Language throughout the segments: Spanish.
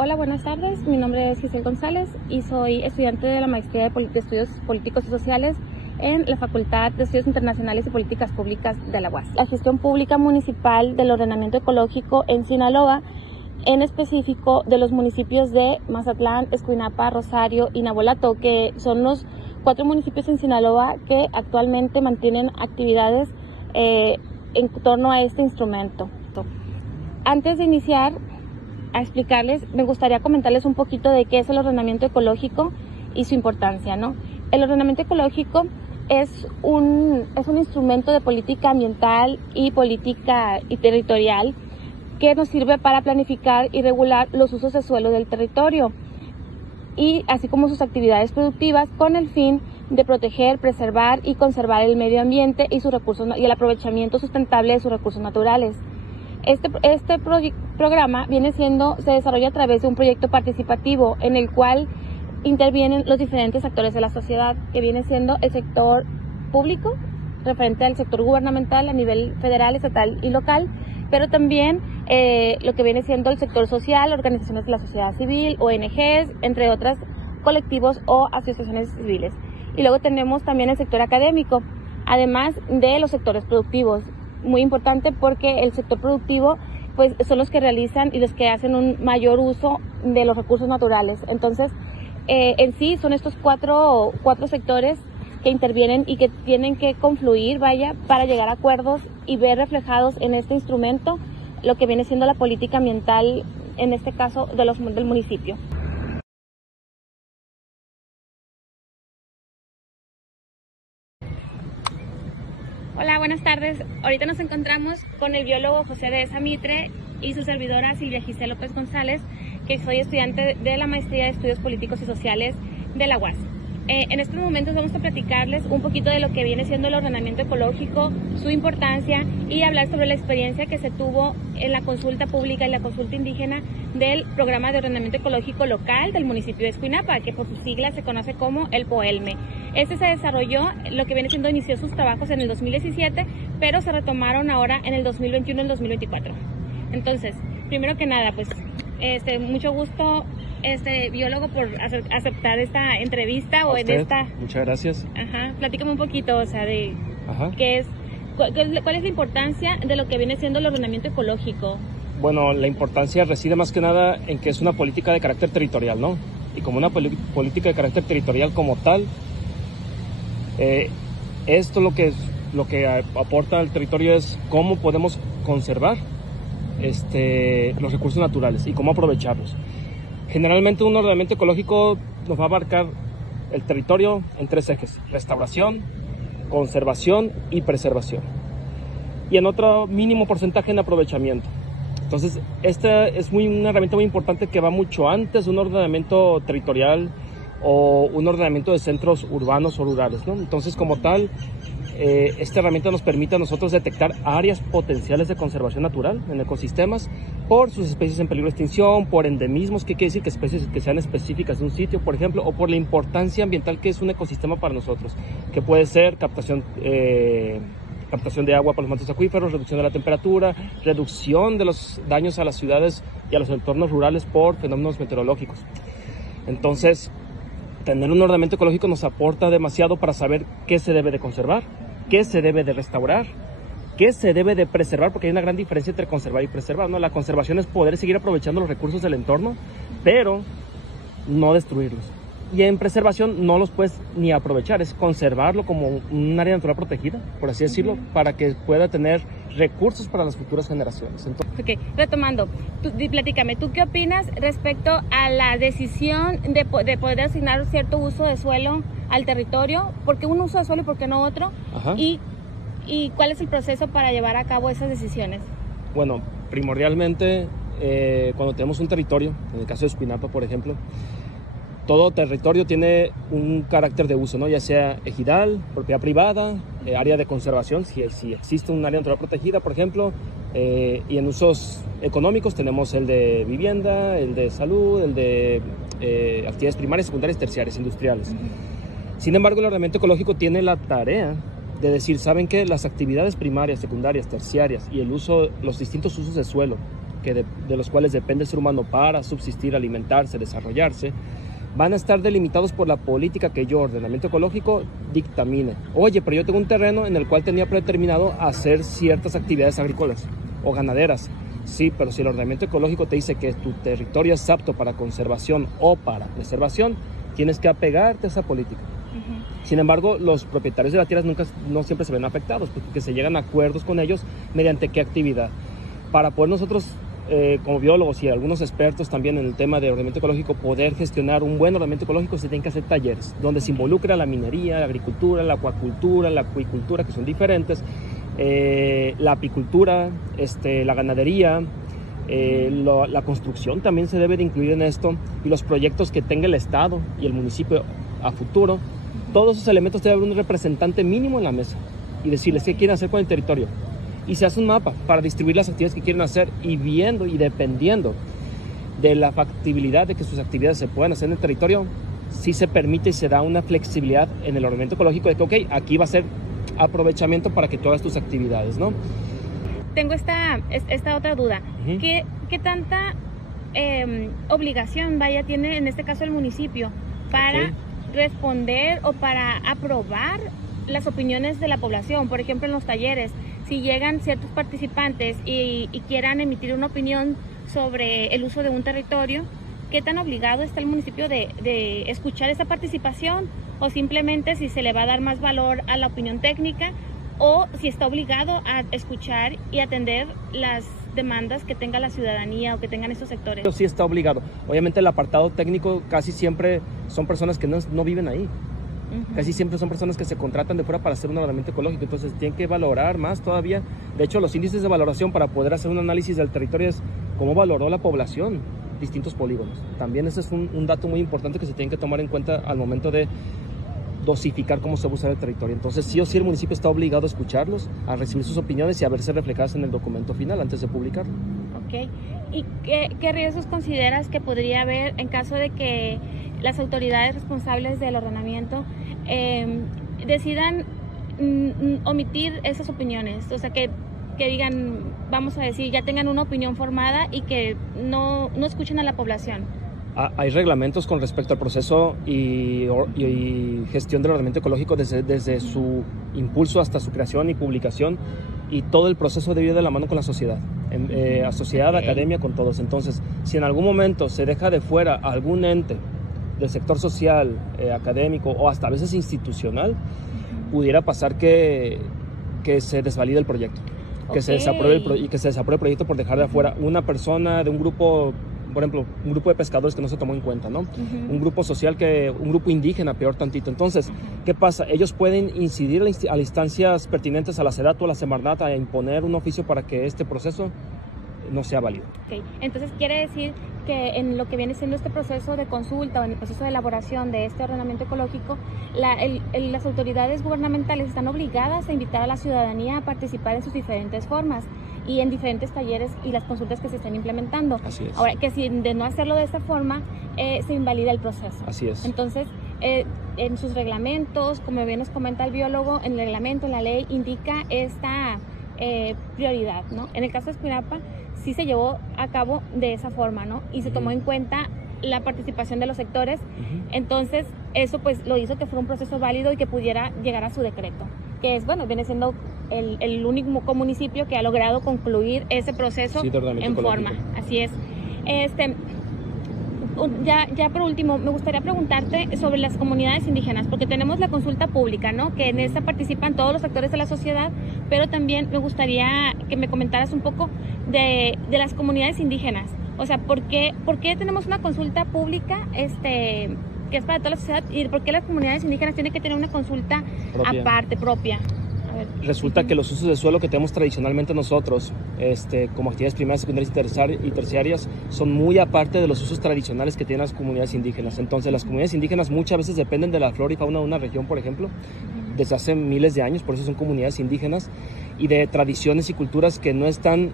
Hola, buenas tardes. Mi nombre es Giselle González y soy estudiante de la Maestría de Estudios Políticos y Sociales en la Facultad de Estudios Internacionales y Políticas Públicas de la UAS. La gestión pública municipal del ordenamiento ecológico en Sinaloa, en específico de los municipios de Mazatlán, Escuinapa, Rosario y Navolato, que son los 4 municipios en Sinaloa que actualmente mantienen actividades en torno a este instrumento. Antes de iniciar a explicarles, me gustaría comentarles un poquito de qué es el ordenamiento ecológico y su importancia, ¿no? El ordenamiento ecológico es un instrumento de política ambiental y política y territorial que nos sirve para planificar y regular los usos de suelo del territorio y así como sus actividades productivas con el fin de proteger, preservar y conservar el medio ambiente y sus recursos y el aprovechamiento sustentable de sus recursos naturales. Este programa se desarrolla a través de un proyecto participativo en el cual intervienen los diferentes actores de la sociedad, que viene siendo el sector público, referente al sector gubernamental a nivel federal, estatal y local, pero también lo que viene siendo el sector social, organizaciones de la sociedad civil, ONGs, entre otros colectivos o asociaciones civiles. Y luego tenemos también el sector académico, además de los sectores productivos. Muy importante porque el sector productivo pues son los que realizan y los que hacen un mayor uso de los recursos naturales. Entonces, en sí son estos cuatro sectores que intervienen y que tienen que confluir, para llegar a acuerdos y ver reflejados en este instrumento lo que viene siendo la política ambiental, en este caso del municipio. Hola, buenas tardes. Ahorita nos encontramos con el biólogo José Dehesa Mitre y su servidora Silvia Giselle López González, que soy estudiante de la Maestría de Estudios Políticos y Sociales de la UAS. En estos momentos vamos a platicarles un poquito de lo que viene siendo el ordenamiento ecológico, su importancia y hablar sobre la experiencia que se tuvo en la consulta pública y la consulta indígena del Programa de Ordenamiento Ecológico Local del municipio de Escuinapa, que por sus siglas se conoce como el POELME. Este se desarrolló, lo que viene siendo, inició sus trabajos en el 2017, pero se retomaron ahora en el 2021 y el 2024. Entonces, primero que nada, pues, mucho gusto, biólogo, por aceptar esta entrevista. Muchas gracias. Platícame un poquito, de cuál es la importancia de lo que viene siendo el ordenamiento ecológico. Bueno, la importancia reside más que nada en que es una política de carácter territorial, ¿no? Y como una política de carácter territorial como tal, esto lo que aporta al territorio es cómo podemos conservar los recursos naturales y cómo aprovecharlos. Generalmente un ordenamiento ecológico nos va a abarcar el territorio en 3 ejes: restauración, conservación y preservación, y en otro mínimo porcentaje en aprovechamiento. Entonces, esta es una herramienta muy importante que va mucho antes de un ordenamiento territorial o un ordenamiento de centros urbanos o rurales, ¿no? Entonces, como tal, esta herramienta nos permite a nosotros detectar áreas potenciales de conservación natural en ecosistemas por sus especies en peligro de extinción, por endemismos, que quiere decir que especies que sean específicas de un sitio, por ejemplo, o por la importancia ambiental que es un ecosistema para nosotros, que puede ser captación de agua por los mantos acuíferos, reducción de la temperatura, reducción de los daños a las ciudades y a los entornos rurales por fenómenos meteorológicos. Entonces, tener un ordenamiento ecológico nos aporta demasiado para saber qué se debe de conservar, qué se debe de restaurar, qué se debe de preservar, porque hay una gran diferencia entre conservar y preservar, ¿no? La conservación es poder seguir aprovechando los recursos del entorno, pero no destruirlos. Y en preservación no los puedes ni aprovechar, es conservarlo como un área natural protegida, por así decirlo, para que pueda tener recursos para las futuras generaciones. Ok, retomando, platícame, ¿tú qué opinas respecto a la decisión de poder asignar cierto uso de suelo al territorio? ¿Por qué un uso de suelo y por qué no otro? ¿Y cuál es el proceso para llevar a cabo esas decisiones? Bueno, primordialmente, cuando tenemos un territorio, en el caso de Escuinapa, por ejemplo, todo territorio tiene un carácter de uso, ¿no? Ya sea ejidal, propiedad privada, área de conservación, si existe un área natural protegida, por ejemplo, y en usos económicos tenemos el de vivienda, el de salud, el de actividades primarias, secundarias, terciarias, industriales. Sin embargo, el ordenamiento ecológico tiene la tarea de decir, ¿saben qué? Las actividades primarias, secundarias, terciarias y los distintos usos de suelo de los cuales depende el ser humano para subsistir, alimentarse, desarrollarse, van a estar delimitados por la política que yo, ordenamiento ecológico, dictamine. Oye, pero yo tengo un terreno en el cual tenía predeterminado hacer ciertas actividades agrícolas o ganaderas. Sí, pero si el ordenamiento ecológico te dice que tu territorio es apto para conservación o para preservación, tienes que apegarte a esa política. Sin embargo, los propietarios de las tierras no siempre se ven afectados, porque se llegan a acuerdos con ellos mediante qué actividad. Para poder nosotros, como biólogos y algunos expertos también en el tema de ordenamiento ecológico, poder gestionar un buen ordenamiento ecológico, se tienen que hacer talleres donde se involucra la minería, la agricultura, la acuacultura, la acuicultura, que son diferentes, la apicultura, la ganadería, la construcción también se debe de incluir en esto, y los proyectos que tenga el Estado y el municipio a futuro. Todos esos elementos debe haber un representante mínimo en la mesa y decirles qué quieren hacer con el territorio. Y se hace un mapa para distribuir las actividades que quieren hacer, y viendo y dependiendo de la factibilidad de que sus actividades se puedan hacer en el territorio, sí se permite y se da una flexibilidad en el ordenamiento ecológico de que, ok, aquí va a ser aprovechamiento para que tú hagas tus actividades, ¿no? Tengo esta otra duda. ¿Qué tanta obligación tiene en este caso el municipio para responder o para aprobar las opiniones de la población? Por ejemplo, en los talleres, si llegan ciertos participantes y quieran emitir una opinión sobre el uso de un territorio, ¿qué tan obligado está el municipio de escuchar esa participación? O simplemente si se le va a dar más valor a la opinión técnica, o si está obligado a escuchar y atender las demandas que tenga la ciudadanía o que tengan estos sectores. Sí está obligado. Obviamente el apartado técnico casi siempre son personas que no viven ahí. Casi siempre son personas que se contratan de fuera para hacer un ordenamiento ecológico, entonces tienen que valorar más todavía. De hecho, los índices de valoración para poder hacer un análisis del territorio es cómo valoró la población distintos polígonos. También ese es un dato muy importante que se tiene que tomar en cuenta al momento de dosificar cómo se va a usar el territorio. Entonces, sí o sí, el municipio está obligado a escucharlos, a recibir sus opiniones y a verse reflejadas en el documento final antes de publicarlo. Ok. ¿Y qué riesgos consideras que podría haber en caso de que las autoridades responsables del ordenamiento decidan omitir esas opiniones? O sea, que digan, vamos a decir, ya tengan una opinión formada y que no escuchen a la población. Hay reglamentos con respecto al proceso y gestión del ordenamiento ecológico desde su impulso hasta su creación y publicación, y todo el proceso debe ir de la mano con la sociedad, academia, con todos. Entonces, si en algún momento se deja de fuera algún ente del sector social, académico o hasta a veces institucional, pudiera pasar que se desvalide el proyecto, que se desapruebe el proyecto por dejar de afuera una persona de un grupo. Por ejemplo, un grupo de pescadores que no se tomó en cuenta, ¿no? Un grupo social, un grupo indígena, peor tantito. Entonces, ¿qué pasa? Ellos pueden incidir a las instancias pertinentes, a la SEDATU, a la Semarnat, a imponer un oficio para que este proceso no sea válido. Okay. Entonces, quiere decir que en lo que viene siendo este proceso de consulta o en el proceso de elaboración de este ordenamiento ecológico, las autoridades gubernamentales están obligadas a invitar a la ciudadanía a participar en sus diferentes formas y en diferentes talleres y las consultas que se están implementando. Así es. Ahora, que si de no hacerlo de esta forma, se invalida el proceso. Así es. Entonces, en sus reglamentos, como bien nos comenta el biólogo, en el reglamento, en la ley, indica esta prioridad, ¿no? En el caso de Escuinapa, sí se llevó a cabo de esa forma, ¿no? Y se tomó en cuenta la participación de los sectores. Entonces, eso pues lo hizo que fuera un proceso válido y que pudiera llegar a su decreto, que es, bueno, viene siendo el único municipio que ha logrado concluir ese proceso en forma. Así es. Ya por último, me gustaría preguntarte sobre las comunidades indígenas, porque tenemos la consulta pública, ¿no? Que en esta participan todos los actores de la sociedad, pero también me gustaría que me comentaras un poco de las comunidades indígenas. O sea, ¿por qué tenemos una consulta pública que es para toda la sociedad, y por qué las comunidades indígenas tienen que tener una consulta aparte, propia? Resulta que los usos de suelo que tenemos tradicionalmente nosotros, como actividades primarias, secundarias y terciarias, son muy aparte de los usos tradicionales que tienen las comunidades indígenas. Entonces, las comunidades indígenas muchas veces dependen de la flora y fauna de una región, por ejemplo, desde hace miles de años, por eso son comunidades indígenas, y de tradiciones y culturas que no están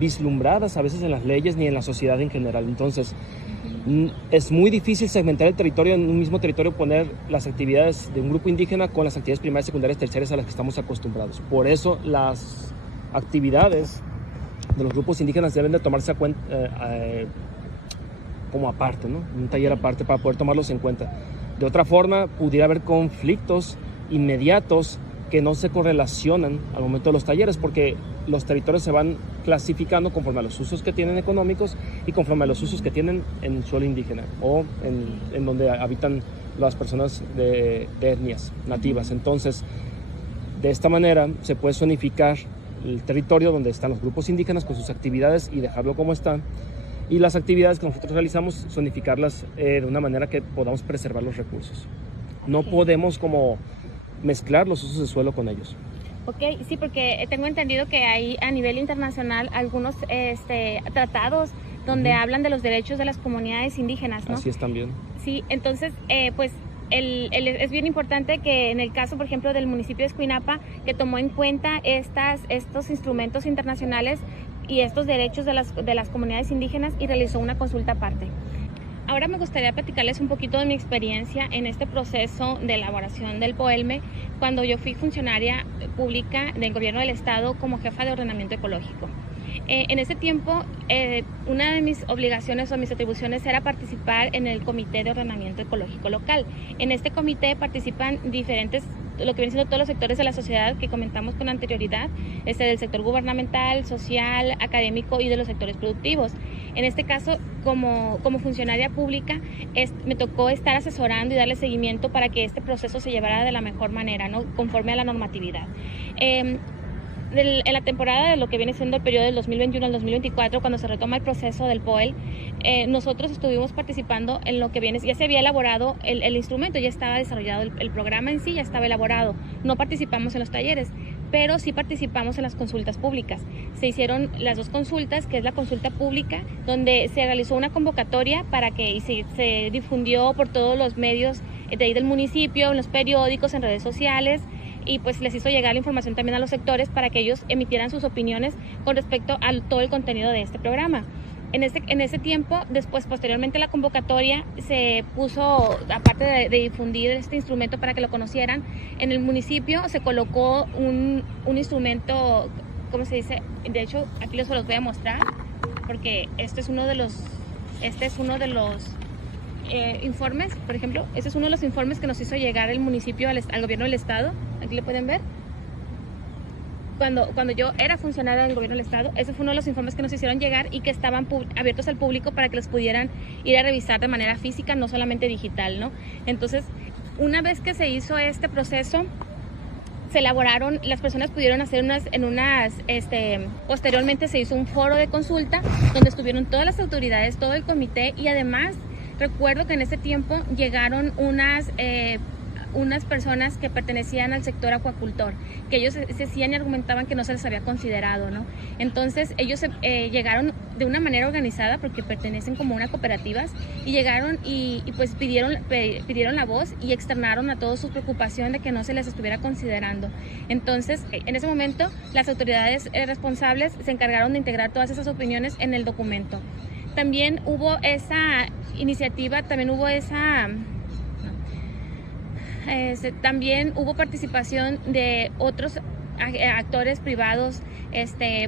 vislumbradas a veces en las leyes ni en la sociedad en general. Entonces, es muy difícil segmentar el territorio en un mismo territorio, poner las actividades de un grupo indígena con las actividades primarias, secundarias, terciarias a las que estamos acostumbrados. Por eso las actividades de los grupos indígenas deben de tomarse como aparte, ¿no? Un taller aparte para poder tomarlos en cuenta. De otra forma, pudiera haber conflictos inmediatos que no se correlacionan al momento de los talleres, porque los territorios se van clasificando conforme a los usos que tienen económicos y conforme a los usos que tienen en suelo indígena o en donde habitan las personas de etnias nativas. Entonces, de esta manera se puede zonificar el territorio donde están los grupos indígenas con sus actividades y dejarlo como está, y las actividades que nosotros realizamos, zonificarlas de una manera que podamos preservar los recursos. No podemos como mezclar los usos de suelo con ellos. Ok, sí, porque tengo entendido que hay a nivel internacional algunos tratados donde hablan de los derechos de las comunidades indígenas, ¿no? Así es también. Sí, entonces, pues es bien importante que en el caso, por ejemplo, del municipio de Escuinapa, que tomó en cuenta estos instrumentos internacionales y estos derechos de las comunidades indígenas y realizó una consulta aparte. Ahora me gustaría platicarles un poquito de mi experiencia en este proceso de elaboración del POELME cuando yo fui funcionaria pública del gobierno del estado como jefa de ordenamiento ecológico. En ese tiempo, una de mis obligaciones o mis atribuciones era participar en el Comité de Ordenamiento Ecológico Local. En este comité participan diferentes, lo que vienen siendo todos los sectores de la sociedad que comentamos con anterioridad, del sector gubernamental, social, académico y de los sectores productivos. En este caso, como funcionaria pública, me tocó estar asesorando y darle seguimiento para que este proceso se llevara de la mejor manera, ¿no? Conforme a la normatividad. En la temporada de lo que viene siendo el periodo del 2021 al 2024, cuando se retoma el proceso del POEL, nosotros estuvimos participando en lo que viene, ya se había elaborado el instrumento, ya estaba desarrollado el programa en sí, ya estaba elaborado. No participamos en los talleres, pero sí participamos en las consultas públicas. Se hicieron las dos consultas, que es la consulta pública, donde se realizó una convocatoria para que se difundió por todos los medios de ahí del municipio, en los periódicos, en redes sociales, y pues les hizo llegar la información también a los sectores para que ellos emitieran sus opiniones con respecto a todo el contenido de este programa. En ese tiempo, posteriormente la convocatoria se puso, aparte de difundir este instrumento para que lo conocieran, en el municipio se colocó un instrumento, ¿cómo se dice? De hecho, aquí se los voy a mostrar, porque este es uno de los informes, por ejemplo, este es uno de los informes que nos hizo llegar el municipio al gobierno del estado. Aquí lo pueden ver. Cuando yo era funcionaria del gobierno del estado, ese fue uno de los informes que nos hicieron llegar y que estaban abiertos al público para que los pudieran ir a revisar de manera física, no solamente digital, ¿no? Entonces, una vez que se hizo este proceso, se elaboraron, las personas pudieron hacer posteriormente se hizo un foro de consulta donde estuvieron todas las autoridades, todo el comité, y además recuerdo que en ese tiempo llegaron unas personas que pertenecían al sector acuacultor, que ellos se decían y argumentaban que no se les había considerado, ¿no? Entonces ellos llegaron de una manera organizada, porque pertenecen como una cooperativas, y llegaron y pues pidieron la voz y externaron a todos su preocupación de que no se les estuviera considerando. Entonces, en ese momento, las autoridades responsables se encargaron de integrar todas esas opiniones en el documento. También hubo esa iniciativa, también hubo participación de otros actores privados,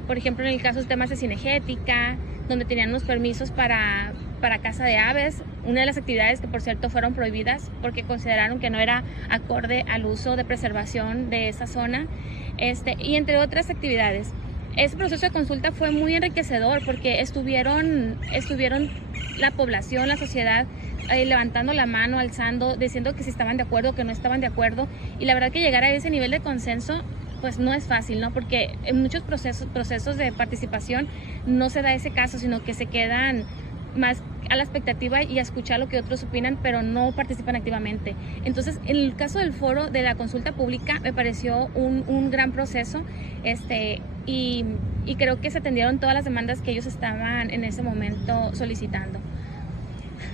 por ejemplo, en el caso de temas de cinegética, donde tenían unos permisos para caza de aves, una de las actividades que por cierto fueron prohibidas porque consideraron que no era acorde al uso de preservación de esa zona, y entre otras actividades. Ese proceso de consulta fue muy enriquecedor porque estuvieron la población, la sociedad, levantando la mano, alzando, diciendo que si estaban de acuerdo, que no estaban de acuerdo, y la verdad que llegar a ese nivel de consenso pues no es fácil, ¿no? Porque en muchos procesos de participación no se da ese caso, sino que se quedan más a la expectativa y a escuchar lo que otros opinan, pero no participan activamente. Entonces, en el caso del foro de la consulta pública me pareció un gran proceso, y creo que se atendieron todas las demandas que ellos estaban en ese momento solicitando.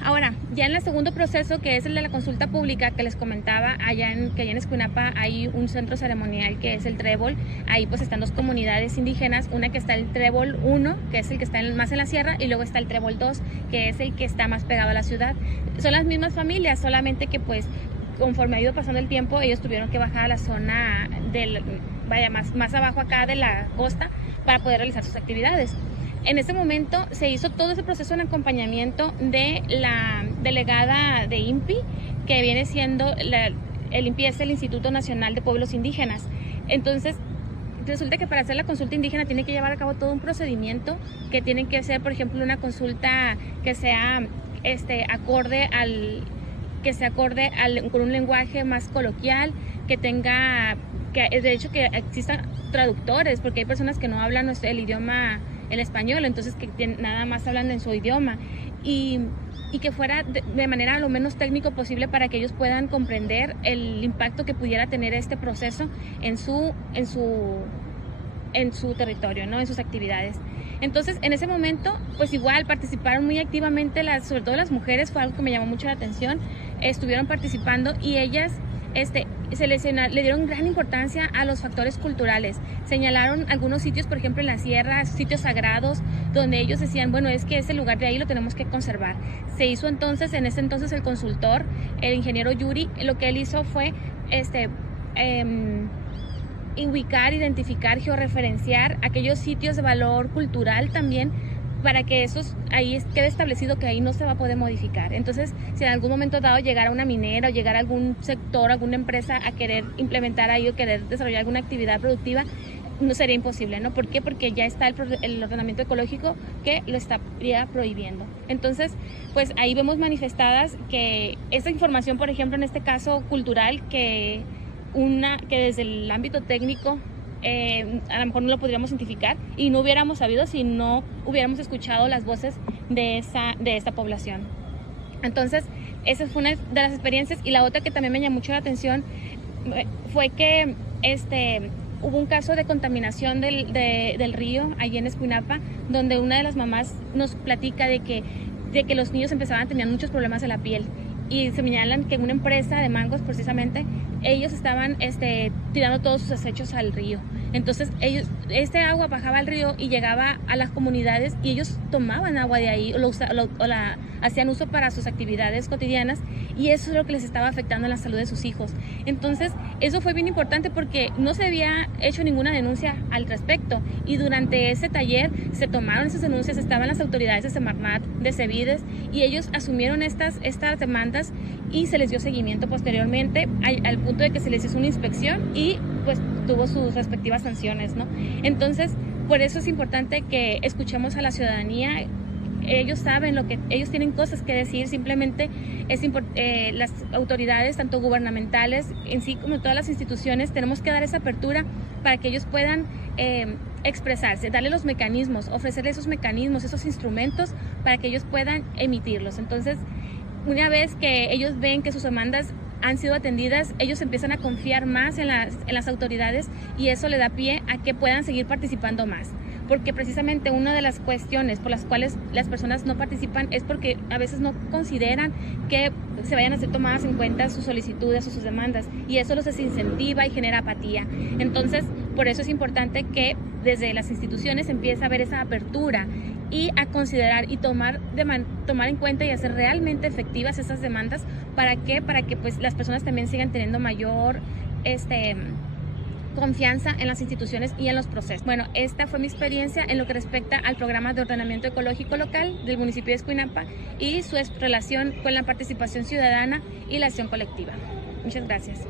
Ahora, ya en el segundo proceso, que es el de la consulta pública que les comentaba, que allá en Escuinapa hay un centro ceremonial que es el Trébol. Ahí pues están dos comunidades indígenas, una que está el Trébol 1, que es el que está más en la sierra, y luego está el Trébol 2, que es el que está más pegado a la ciudad. Son las mismas familias, solamente que pues conforme ha ido pasando el tiempo, ellos tuvieron que bajar a la zona más abajo acá de la costa para poder realizar sus actividades. En ese momento se hizo todo ese proceso en acompañamiento de la delegada de INPI, que viene siendo, el INPI es el Instituto Nacional de Pueblos Indígenas. Entonces, resulta que para hacer la consulta indígena tiene que llevar a cabo todo un procedimiento, que tienen que hacer, por ejemplo, una consulta que sea acorde con un lenguaje más coloquial, que tenga, que de hecho que existan traductores, porque hay personas que no hablan el idioma, el español, entonces que nada más hablan en su idioma, y que fuera de manera lo menos técnico posible para que ellos puedan comprender el impacto que pudiera tener este proceso en su territorio, ¿no? En sus actividades. Entonces, en ese momento, pues igual participaron muy activamente, sobre todo las mujeres, fue algo que me llamó mucho la atención, estuvieron participando y ellas le dieron gran importancia a los factores culturales. Señalaron algunos sitios, por ejemplo en la sierra, sitios sagrados, donde ellos decían, bueno, es que ese lugar de ahí lo tenemos que conservar. Se hizo entonces, en ese entonces el consultor, el ingeniero Yuri, lo que él hizo fue ubicar, identificar, georreferenciar aquellos sitios de valor cultural también, para que ahí quede establecido que ahí no se va a poder modificar. Entonces, si en algún momento dado llegara una minera o llegara algún sector, alguna empresa a querer implementar ahí o querer desarrollar alguna actividad productiva, no sería imposible, ¿no? ¿Por qué? Porque ya está el ordenamiento ecológico que lo estaría prohibiendo. Entonces, pues ahí vemos manifestadas que esa información, por ejemplo, en este caso cultural, que desde el ámbito técnico a lo mejor no lo podríamos identificar y no hubiéramos sabido si no hubiéramos escuchado las voces de esta población. Entonces, esa fue una de las experiencias. Y la otra que también me llamó mucho la atención fue que hubo un caso de contaminación del río allí en Escuinapa, donde una de las mamás nos platica de que los niños empezaban a tener muchos problemas de la piel. Y se señalan que en una empresa de mangos, precisamente, ellos estaban tirando todos sus desechos al río. Entonces, este agua bajaba al río y llegaba a las comunidades y ellos tomaban agua de ahí o la hacían uso para sus actividades cotidianas, y eso es lo que les estaba afectando en la salud de sus hijos. Entonces, eso fue bien importante porque no se había hecho ninguna denuncia al respecto, y durante ese taller se tomaron esas denuncias, estaban las autoridades de Semarnat, de Cevides, y ellos asumieron estas demandas y se les dio seguimiento posteriormente al punto de que se les hizo una inspección y pues tuvo sus respectivas sanciones, ¿no? Entonces, por eso es importante que escuchemos a la ciudadanía. Ellos saben ellos tienen cosas que decir. Simplemente las autoridades, tanto gubernamentales en sí como todas las instituciones, tenemos que dar esa apertura para que ellos puedan expresarse, darle los mecanismos, ofrecerles esos mecanismos, esos instrumentos para que ellos puedan emitirlos. Entonces, una vez que ellos ven que sus demandas han sido atendidas, ellos empiezan a confiar más en las autoridades, y eso le da pie a que puedan seguir participando más. Porque precisamente una de las cuestiones por las cuales las personas no participan es porque a veces no consideran que se vayan a ser tomadas en cuenta sus solicitudes o sus demandas, y eso los desincentiva y genera apatía. Entonces, por eso es importante que desde las instituciones empiece a haber esa apertura y a considerar y tomar en cuenta y hacer realmente efectivas esas demandas. ¿Para qué? Para que pues las personas también sigan teniendo mayor confianza en las instituciones y en los procesos. Bueno, esta fue mi experiencia en lo que respecta al programa de ordenamiento ecológico local del municipio de Escuinapa y su relación con la participación ciudadana y la acción colectiva. Muchas gracias.